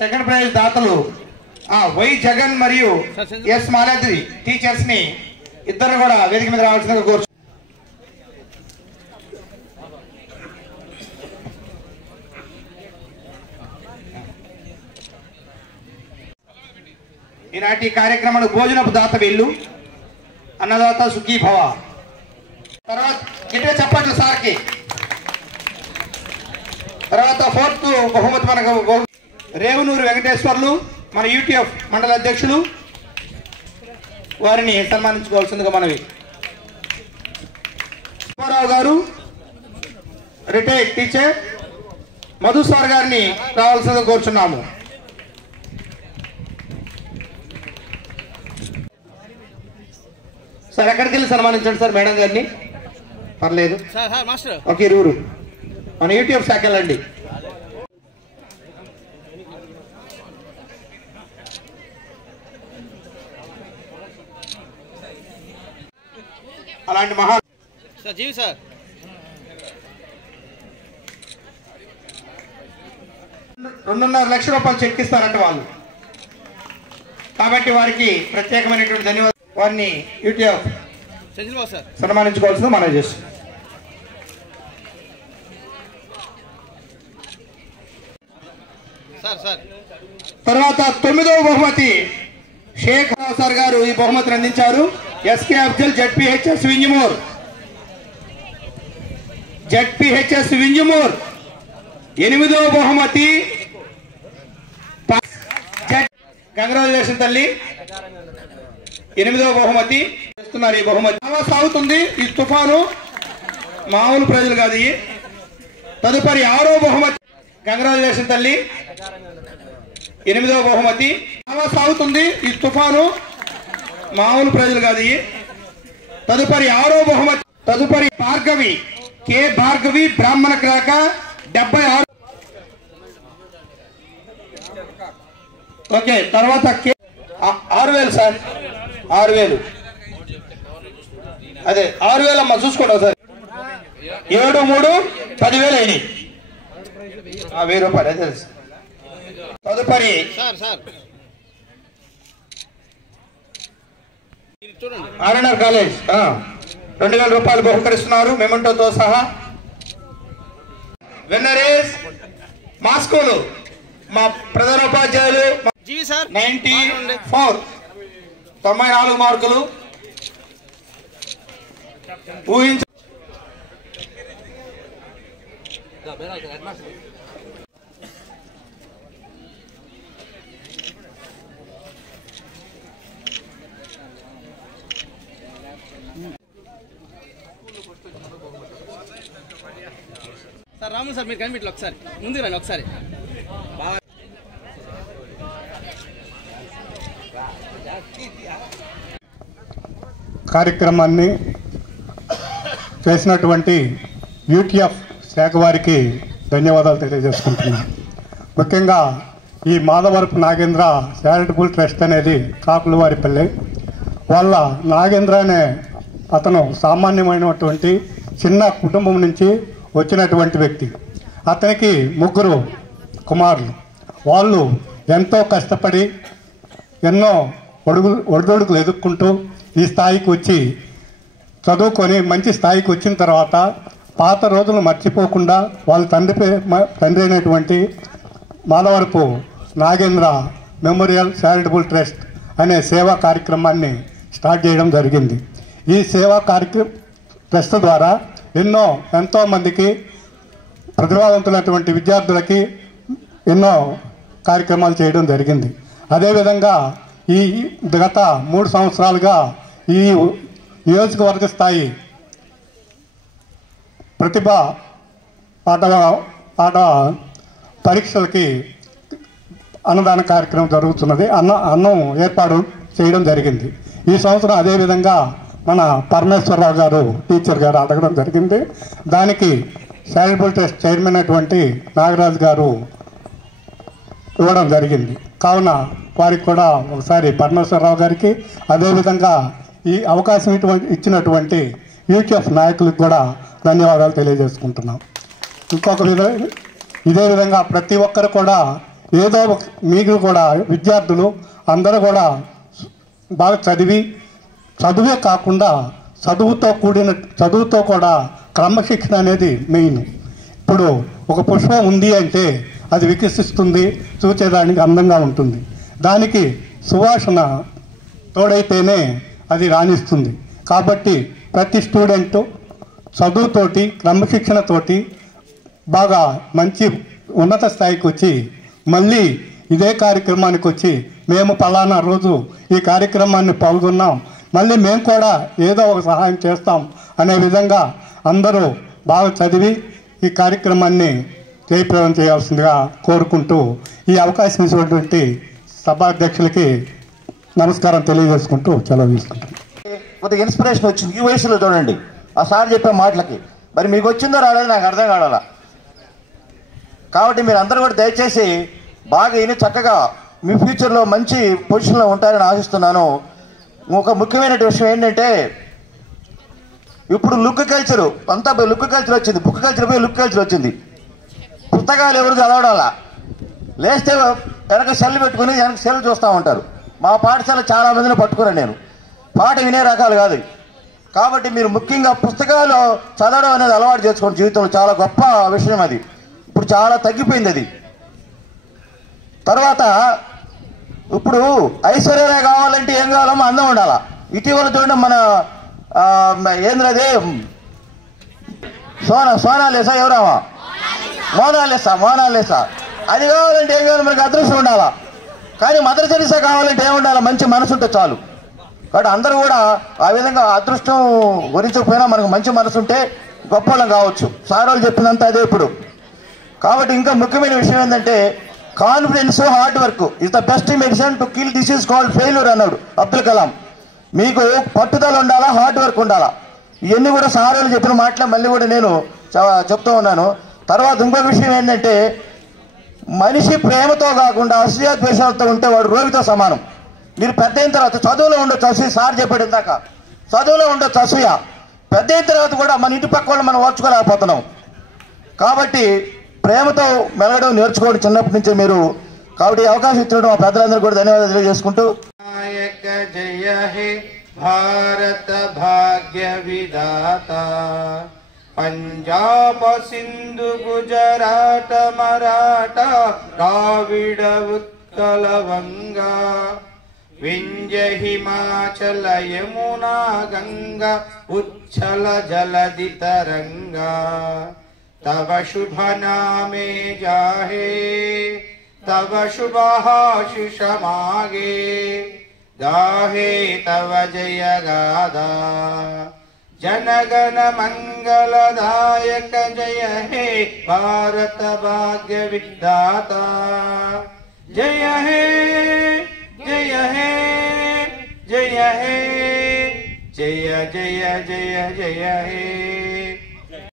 Second prize దాతలు why Jagan మరియు yes Maladri teachers ని ఇద్దరు కూడా వేదిక మీద రావాల్సిందిగా కోరు. ఈనాటి కార్యక్రమానికి భోజనపు దాత వీళ్ళు అన్నదాత సుఖీ భవ. తర్వాత గిట్టే చెప్పట్లు సార్కి. తర్వాత ఫోర్త్ బహుమతి మనకు రేవునూరు వెంకటేశ్వర్లు మన యూటీఎఫ్ మండల అధ్యక్షులు, వారిని సన్మానించుకోవాల్సిందిగా మనవి. రావు గారు రిటైర్డ్ టీచర్ మధు సార్ గారిని రావాల్సిందిగా కోరుచున్నాము. సార్ ఎక్కడికి వెళ్ళి సన్మానించండి సార్ మేడం గారిని, పర్లేదు. ఓకే రూరు మన యూటీఎఫ్ శాఖ వెళ్ళండి. అలాంటి మహా జీవి సార్ 2.5 లక్షల రూపాయలు చెక్ ఇస్తారంట వాళ్ళు. కాబట్టి వారికి ప్రత్యేకమైనటువంటి ధన్యవాదాలు. వారిని యూటీఎఫ్ సన్మానించుకోవాల్సింది మనం చేస్తాం. తర్వాత 9వ బహుమతి షేక్ సార్ గారు ఈ బహుమతిని అందించారు. SK Afzal ZPHS Vinjamur. ZPHS Vinjamur 8వ బహుమతి. కంగ్రాచులేషన్ తల్లి. 8వ బహుమతి చేస్తున్నారు. ఈ బహుమతి సాగుతుంది. ఈ తుఫాను మామూలు ప్రజలు కాదు. తదుపరి 6వ బహుమతి. కంగ్రాచులేషన్ తల్లి. 8వ బహుమతి సాగుతుంది. ఈ తుఫాను మామూలు ప్రజలు కాదు. తదుపరి 6వ బహుమతి. తదుపరి భార్గవి కే భార్గవి బ్రాహ్మణ క్రాక 76. ఓకే తర్వాత 6,000 సార్. 6,000 అదే 6,000 అమ్మ చూసుకోండి సార్. 7, 3, 10,000 అయినాయి. 1,000 రూపాయలు అదే తెలుసు. తదుపరి ఆర్ఎన్ఆర్ కాలేజ్ 2,000 రూపాయలు బహుకరిస్తున్నారు మెమెంటోతో సహా. విన్నరేస్ మా స్కూలు మా ప్రధానోపాధ్యాయులు 94 94 మార్కులు ఊహించ. సార్ రాము సార్ మీరు కనిపెట్టలు ఒకసారి ముందుకు రండి. ఒకసారి కార్యక్రమాన్ని చేసినటువంటి యూటీఎఫ్ శాఖ వారికి ధన్యవాదాలు తెలియజేసుకుంటున్నాను. ముఖ్యంగా ఈ మాధవరపు నాగేంద్ర చారిటబుల్ ట్రస్ట్ అనేది కాకులవారిపల్లె వాళ్ళ నాగేంద్ర అనే అతను సామాన్యమైనటువంటి చిన్న కుటుంబం నుంచి వచ్చినటువంటి వ్యక్తి. అతనికి 3 కుమారులు. వాళ్ళు ఎంతో కష్టపడి ఎన్నో ఒడిదుడుకులు ఎదుర్కొంటూ ఈ స్థాయికి వచ్చి చదువుకొని మంచి స్థాయికి వచ్చిన తర్వాత పాత రోజులు మర్చిపోకుండా వాళ్ళ తండ్రి అయినటువంటి Madhavarapu Nagendra memorial charitable trust అనే సేవా కార్యక్రమాన్ని స్టార్ట్ చేయడం జరిగింది. ఈ సేవా ట్రస్ట్ ద్వారా ఎంతోమందికి ప్రతిభావంతులైనటువంటి విద్యార్థులకి ఎన్నో కార్యక్రమాలు చేయడం జరిగింది. అదేవిధంగా ఈ గత 3 సంవత్సరాలుగా ఈ నియోజకవర్గ స్థాయి ప్రతిభ పాట పరీక్షలకి అన్నదాన కార్యక్రమం జరుగుతున్నది. అన్నం ఏర్పాటు చేయడం జరిగింది. ఈ సంవత్సరం అదేవిధంగా మన పరమేశ్వరరావు గారు టీచర్ గారు అడగడం జరిగింది. దానికి చారిటబుల్ ట్రస్ట్ చైర్మన్ అయినటువంటి నాగరాజు గారు ఇవ్వడం జరిగింది. కావున వారికి కూడా ఒకసారి పరమేశ్వరరావు గారికి అదేవిధంగా ఈ అవకాశం ఇచ్చినటువంటి యూటీఎఫ్ నాయకులకు కూడా ధన్యవాదాలు తెలియజేసుకుంటున్నాం. ఇదే విధంగా ప్రతి ఒక్కరు కూడా ఏదో మీకు కూడా విద్యార్థులు అందరూ కూడా బాగా చదువే కాకుండా చదువుతో కూడా క్రమశిక్షణ అనేది మెయిన్. ఇప్పుడు ఒక పుష్పం ఉంది అంటే అది వికసిస్తుంది, చూచేదానికి అందంగా ఉంటుంది. దానికి సువాసన తోడైతేనే అది రాణిస్తుంది. కాబట్టి ప్రతి స్టూడెంటు చదువుతోటి క్రమశిక్షణతోటి బాగా మంచి ఉన్నత స్థాయికి వచ్చి మళ్ళీ ఇదే కార్యక్రమానికి వచ్చి మేము పలానా రోజు ఈ కార్యక్రమాన్ని పాల్గొన్నాం, మళ్ళీ మేము కూడా ఏదో ఒక సహాయం చేస్తాం అనే విధంగా అందరూ బాగా చదివి ఈ కార్యక్రమాన్ని జయప్రదం చేయాల్సిందిగా కోరుకుంటూ ఈ అవకాశం ఇచ్చినటువంటి సభాధ్యక్షులకి నమస్కారం తెలియజేసుకుంటూ సెలవు తీసుకుంటాం. కొద్దిగా ఇన్స్పిరేషన్ వచ్చింది ఈ వయసులో. చూడండి ఆ సార్ చెప్పే మాటలకి మరి మీకు వచ్చిందో రాలేదు నాకు అర్థం కావాలా. కాబట్టి మీరు అందరూ కూడా దయచేసి బాగా విని చక్కగా మీ ఫ్యూచర్లో మంచి పొజిషన్లో ఉంటారని ఆశిస్తున్నాను. ఒక ముఖ్యమైన విషయం ఏంటంటే ఇప్పుడు లుక్ కల్చరు అంతా లుక్ కల్చర్ వచ్చింది, బుక్ కల్చర్ పోయి లుక్ కల్చర్ వచ్చింది. పుస్తకాలు ఎవరు చదవడంలా, లేస్తే వెనక సెల్ పెట్టుకుని వెనక సెల్ చూస్తూ ఉంటారు. మా పాఠశాల చాలా మందిని పట్టుకున్నాను నేను, పాట వినే రకాలు కాదు. కాబట్టి మీరు ముఖ్యంగా పుస్తకాలు చదవడం అనేది అలవాటు చేసుకోండి. జీవితంలో చాలా గొప్ప విషయం అది. ఇప్పుడు చాలా తగ్గిపోయింది అది. తర్వాత ఇప్పుడు ఐశ్వర్యరాయ్ కావాలంటే ఏం కావాలమ్మా, అందం ఉండాలా. ఇటీవల చూడండి మన ఏంద్రది సోనాలేసా ఎవరామా మోనాలేసా అది కావాలంటే ఏం కావాలి, మనకి అదృష్టం ఉండాలా. కానీ మదర్ తెరీసా కావాలంటే ఏముండాలి, మంచి మనసు ఉంటే చాలు. కాబట్టి అందరూ కూడా ఆ విధంగా అదృష్టం గురించకపోయినా మనకు మంచి మనసు ఉంటే గొప్పవాళ్ళం కావచ్చు. సార్ వాళ్ళు చెప్పినంత అదే ఇప్పుడు. కాబట్టి ఇంకా ముఖ్యమైన విషయం ఏంటంటే confidence, hard work is the best medicine to kill disease called failure అన్నాడు అబ్దుల్ కలాం. మీకు పట్టుదల ఉండాలా, హార్డ్ వర్క్ ఉండాలా. ఇవన్నీ కూడా సార్ వాళ్ళు చెప్పిన మాటలే మళ్ళీ కూడా నేను చెప్తూ ఉన్నాను. తర్వాత ఇంకొక విషయం ఏంటంటే మనిషి ప్రేమతో కాకుండా అసూయ ద్వేషాలతో ఉంటే వాడు రోగితో సమానం. మీరు పెద్ద అయిన తర్వాత చదువులో ఉండొచ్చు అసూయ, సార్ చెప్పాడు ఇందాక చదువులో ఉండొచ్చు అసూయ, పెద్ద అయిన తర్వాత కూడా మన ఇంటి పక్క వాళ్ళు మనం ఓర్చుకోలేకపోతున్నాం. కాబట్టి ప్రేమతో మెలగడం నేర్చుకోండి చిన్నప్పటి నుంచే మీరు. కాబట్టి ఈ అవకాశం ఇచ్చినట్టు మా పెద్దలందరూ కూడా ధన్యవాదాలు తెలియజేసుకుంటూ జయ హే భారత భాగ్య విధాత పంజాబ సింధు గుజరాట మరాఠ ద్రావిడ ఉత్కల వంగా వింధ్య హిమాచల యమునా గంగా ఉచ్ఛల జలధి తరంగా तव शुभ नामे जाहे तव शुभ आशीष मागे गाहे तव जय गाथा जनगण मंगलदायक जय हे भारत भाग्य विधाता जय हे जय हे जय हे जय जय जय जय हे।